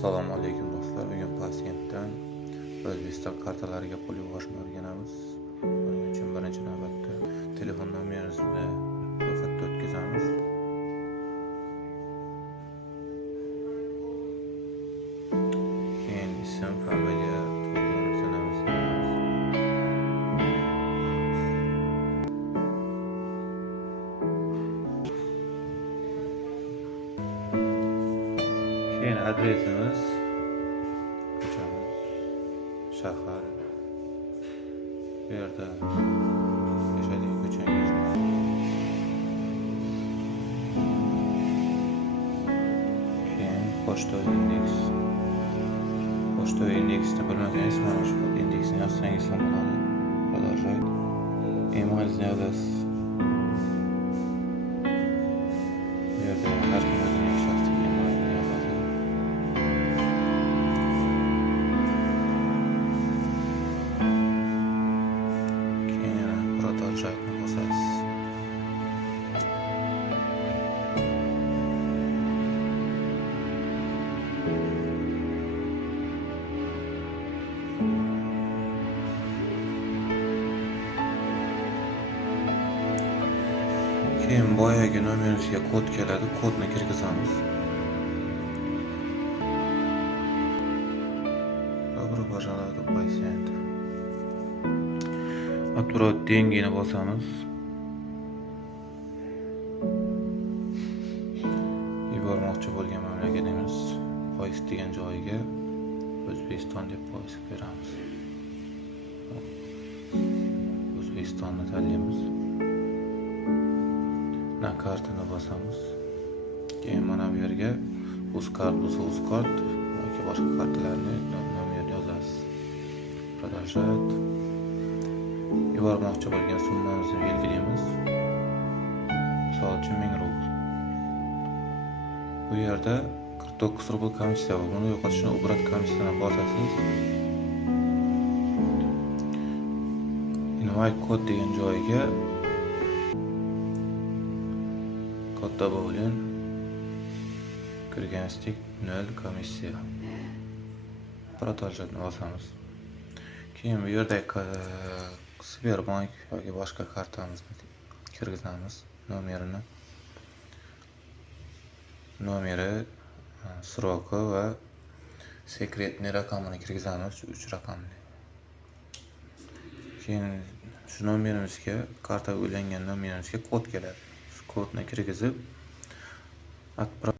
Assalomu alaykum do'stlar. Bugun pasiyentdan O'zbekiston kartalariga pul yuborishni o'rganamiz. Buning uchun birinchi navbatda telefon nomeringizni ro'yxatdan o'tkazamiz. Keyin ism, familiya, tug'ilgan sanamizni keyin adresimiz, ko'chamiz, shahar, bu yerda yashaydigan ko'changizni, keyin pochta indeks. Pochta indeksni bilmasangiz, mana shu indeksni yozsangiz ham bo'ladi. Продолжать. Emailni yozasiz. Bu yerda har kim o'zining shaxsiy emailini yozadi. Keyin продолжать-ni bosasiz. Keyin boyagi nomerimizga kod keladi, kodni kirgizamiz. Добро пожаловать в пассиент. Отправить деньgini bosamiz. Yubormoqchi bo'lgan mamlakatimiz poyst degan joyiga O'zbekiston deb poyst beramiz. O'zbekistonni tanlaymiz. Na kartini bosamiz. Keyin mana bu yerga UzCard bo'lsa UzCard yoki boshqa kartalarni nomerini yozasiz. Продолжать. Yubormoqchi bo'lgan summamizni belgilaymiz. Misol uchun 1000 rubl. Bu yerda 49 rubl komissiya bor. Buni yo'qotishni ubrat komissiyasini bosasiz. Invite kod degan joyiga kod добавлен. Kirganstik 0 komissiya. Продолжать bosamiz. Keyin bu yerda Sberbank yoki boshqa kartamizni kirgizamiz. Nomeri, sroki va sekretniy raqamini kirgizamiz, 3 raqamli. Keyin shu nomerimizga, kartaga ulangan nomerimizga kod keladi. Shu kodni kirgizib